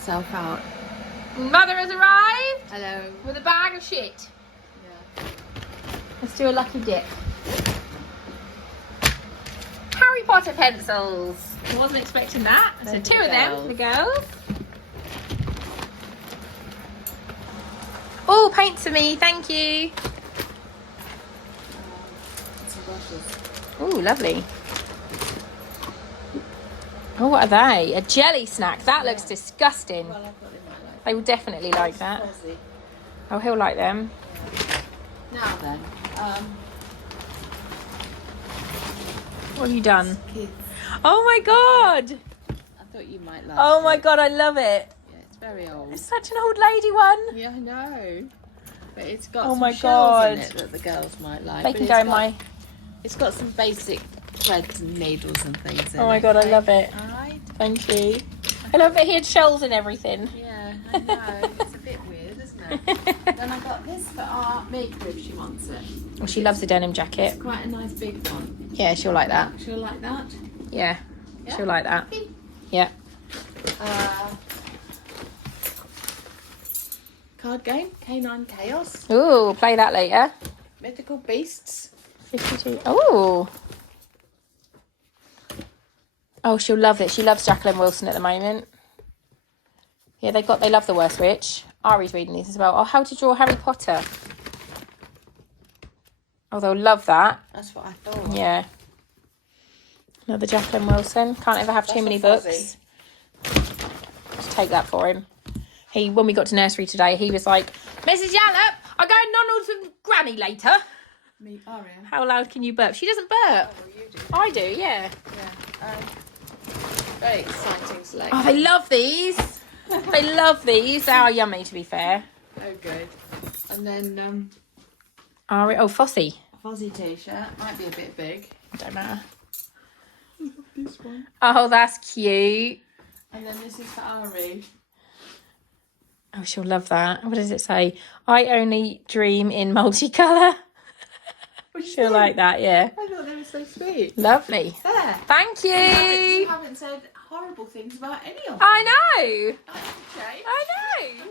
herself out. Mother has arrived Hello. with a bag of shit. Yeah. Let's do a lucky dip. Harry Potter pencils. I wasn't expecting that. So They're two the of them, girls. the girls. Oh, paints for me, thank you. Some brushes. Oh, lovely. Oh, what are they? A jelly snack. That looks disgusting. Well, I thought they might like They will definitely like that. fuzzy. Oh, he'll like them. Now then, What have you done? kids. Oh my god! I thought you might like Oh my it. god, I love it. Yeah, it's very old. It's such an old lady one. Yeah, I know. But it's got Oh some my shells in God. it that the girls might like. They But can it's go in got- my... It's got some basic threads and needles and things in Oh my it. god, I love it. Alright. Thank you. I love that he had shells and everything. Yeah, I know. It's a bit weird, isn't it? Then I got this for our maker if she wants it. Well, she loves the denim jacket. It's quite a nice big one. Yeah, she'll like that. She'll like that. Yeah, Yeah? she'll like that. Yeah. Card game, Canine Chaos, Ooh, play that later. Mythical Beasts. 52. Oh. Oh, she'll love it. She loves Jacqueline Wilson at the moment. Yeah, they love The Worst Witch. Ari's reading these as well. Oh, how to draw Harry Potter. Oh, they'll love that. That's what I thought. Yeah. Another Jacqueline Wilson. Can't ever have too That's many a books. fuzzy. Just take that for him. When we got to nursery today, he was like, Mrs. Yallop, I'll go and Donald's with Granny later. Me, Aria. How loud can you burp? She doesn't burp. Oh, well, you do. I do, yeah. Yeah. Very exciting selection. Oh, they love these. They love these. They are yummy, to be fair. Oh, good. And then Oh, Fossy. a fuzzy t-shirt. Might be a bit big. Don't matter. This one. Oh, that's cute. And then this is for Ari. Oh, she'll love that. What does it say? I only dream in multicolour. She'll like that, yeah. I thought they were so sweet. Lovely. There. Thank You you. haven't said horrible things about any of them. I know. That's a shame. I know.